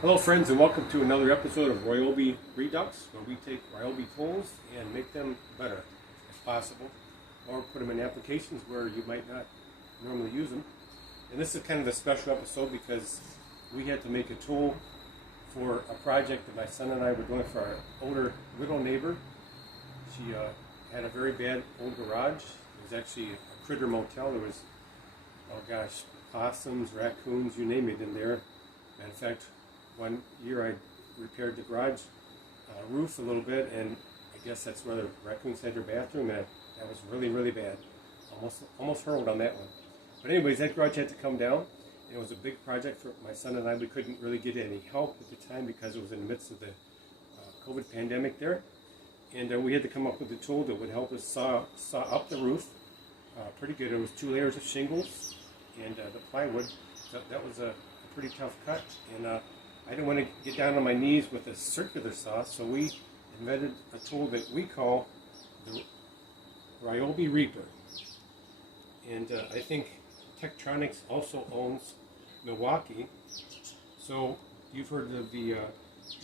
Hello friends, and welcome to another episode of Ryobi Redux, where we take Ryobi tools and make them better if possible, or put them in applications where you might not normally use them. And this is kind of a special episode because we had to make a tool for a project that my son and I were doing for our older widow neighbor. She had a very bad old garage. It was actually a critter motel. There was, oh gosh, possums, raccoons, you name it in there. And in fact, one year I repaired the garage roof a little bit, and I guess that's where the raccoons had their bathroom, and that was really, really bad. Almost hurled on that one. But anyways, that garage had to come down. And it was a big project for my son and I. We couldn't really get any help at the time because it was in the midst of the COVID pandemic there. And we had to come up with a tool that would help us saw up the roof pretty good. It was 2 layers of shingles and the plywood. So that was a pretty tough cut. And I didn't want to get down on my knees with a circular saw, so we invented a tool that we call the Ryobi Reaper. And I think Tektronix also owns Milwaukee. So you've heard of the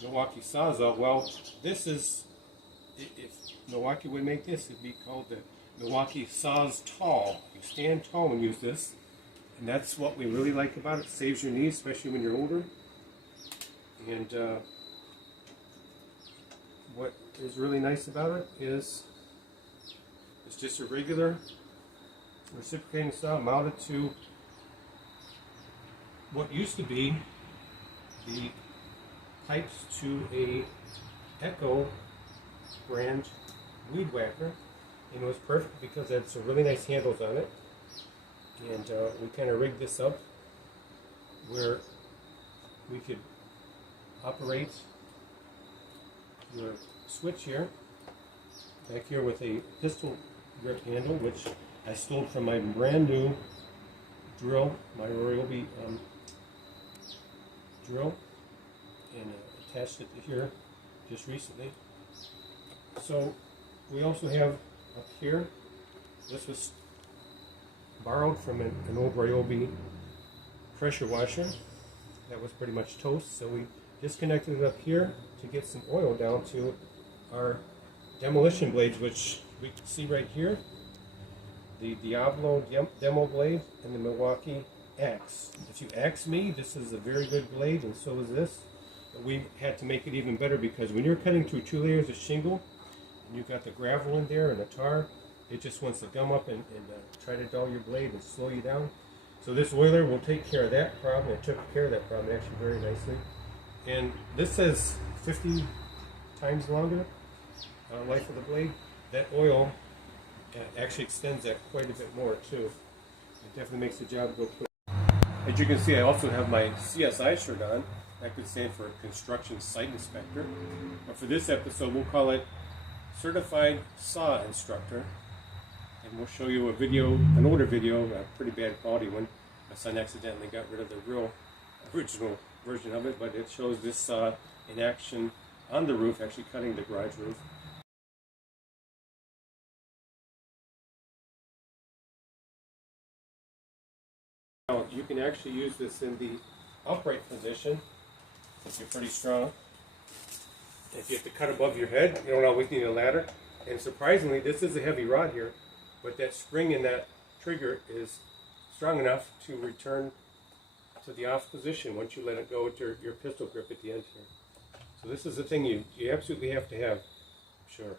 Milwaukee Sawzall. Well, this is, if Milwaukee would make this, it'd be called the Milwaukee Saws Tall. You stand tall and use this. And that's what we really like about it. It saves your knees, especially when you're older. And what is really nice about it is it's just a regular reciprocating saw mounted to what used to be the pipes to a Echo brand weed whacker, and it was perfect because it had some really nice handles on it. And we kind of rigged this up where we could operate your switch here, back here with a pistol grip handle, which I stole from my brand new drill, my Ryobi drill, and attached it to here just recently. So we also have up here, this was borrowed from an old Ryobi pressure washer that was pretty much toast, so we disconnected it up here to get some oil down to our demolition blades, which we can see right here, the Diablo demo blade and the Milwaukee axe. If you ask me, this is a very good blade, and so is this. But we had to make it even better because when you're cutting through 2 layers of shingle and you've got the gravel in there and the tar, it just wants to gum up and try to dull your blade and slow you down. So this oiler will take care of that problem. It took care of that problem actually very nicely. And this says 50 times longer life of the blade. That oil actually extends that quite a bit more too. It definitely makes the job go quick. As you can see, I also have my CSI shirt on. That could stand for Construction Site Inspector. But for this episode, we'll call it Certified Saw Instructor. And we'll show you a video, an older video, a pretty bad quality one. My son accidentally got rid of the real original version of it, but it shows this saw in action on the roof, actually cutting the garage roof. Now, you can actually use this in the upright position if you're pretty strong. If you have to cut above your head, you don't always need a ladder. And surprisingly, this is a heavy rod here, but that spring in that trigger is strong enough to return to the off position once you let it go to your pistol grip at the end here. So this is the thing you absolutely have to have, sure.